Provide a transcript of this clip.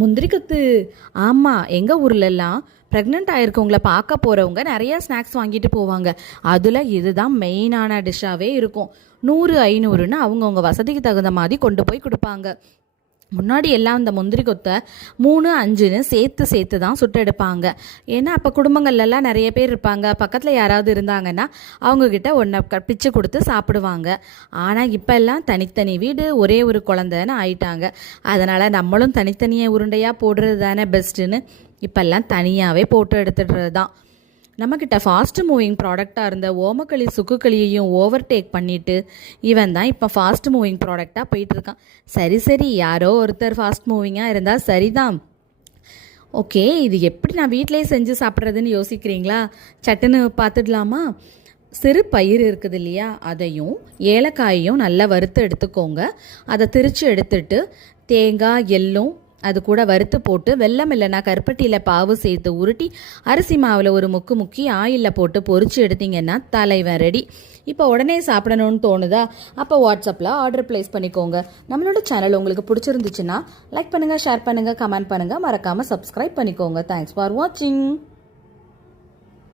முந்திரி கொத்து. ஆமாம், எங்கள் ஊர்லெல்லாம் ப்ரெக்னென்ட் ஆகிருக்கவங்கள பார்க்க போகிறவங்க நிறையா ஸ்நாக்ஸ் வாங்கிட்டு போவாங்க. அதில் இதுதான் மெயினான டிஷ்ஷாகவே இருக்கும். 100 500ன்னு அவங்கவுங்க வசதிக்கு தகுந்த மாதிரி கொண்டு போய் கொடுப்பாங்க. முன்னாடி எல்லாம் இந்த முந்திரி கொத்தை 3 5ன்னு சேர்த்து தான் சுட்டு எடுப்பாங்க. ஏன்னா அப்போ குடும்பங்கள்லாம் நிறைய பேர் இருப்பாங்க. பக்கத்தில் யாராவது இருந்தாங்கன்னா அவங்கக்கிட்ட ஒன்றை பிச்சு கொடுத்து சாப்பிடுவாங்க. ஆனால் இப்போ எல்லாம் தனித்தனி வீடு, ஒரே ஒரு குழந்தைன்னு ஆயிட்டாங்க. அதனால் நம்மளும் தனித்தனியாக உருண்டையாக போடுறது தானே பெஸ்ட்டுன்னு இப்போல்லாம் தனியாகவே போட்டு எடுத்துடுறது தான். நம்மக்கிட்ட ஃபாஸ்ட் மூவிங் ப்ராடக்டாக இருந்த ஓமக்களி சுக்குக்களியையும் ஓவர்டேக் பண்ணிவிட்டு இவன் தான் இப்போ ஃபாஸ்ட் மூவிங் ப்ராடக்டாக போயிட்டுருக்கான். சரி யாரோ ஒருத்தர் ஃபாஸ்ட் மூவிங்காக இருந்தால் சரிதான். ஓகே, இது எப்படி நான் வீட்டிலே செஞ்சு சாப்பிட்றதுன்னு யோசிக்கிறீங்களா? சட்டுன்னு பார்த்துடலாமா? சிறு பயிர் இருக்குது இல்லையா, அதையும் ஏலக்காயையும் நல்லா வறுத்து எடுத்துக்கோங்க. அதை திரித்து எடுத்துட்டு தேங்காய் எள்ளும் அது கூட வறுத்து போட்டு வெல்லம் இல்லைனா கருப்பட்டியில் பாவு சேர்த்து உருட்டி அரிசி மாவில் ஒரு முக்கி ஆயிலில் போட்டு பொரிச்சு எடுத்திங்கன்னா தலைவன் ரெடி. இப்போ உடனே சாப்பிடணும்னு தோணுதா? அப்போ வாட்ஸ்அப்பில் ஆர்டர் ப்ளேஸ் பண்ணிக்கோங்க. நம்மளோட சேனல் உங்களுக்கு பிடிச்சிருந்துச்சுன்னா லைக் பண்ணுங்கள், ஷேர் பண்ணுங்கள், கமெண்ட் பண்ணுங்கள், மறக்காமல் சப்ஸ்கிரைப் பண்ணிக்கோங்க. தேங்க்ஸ் ஃபார் வாட்சிங்.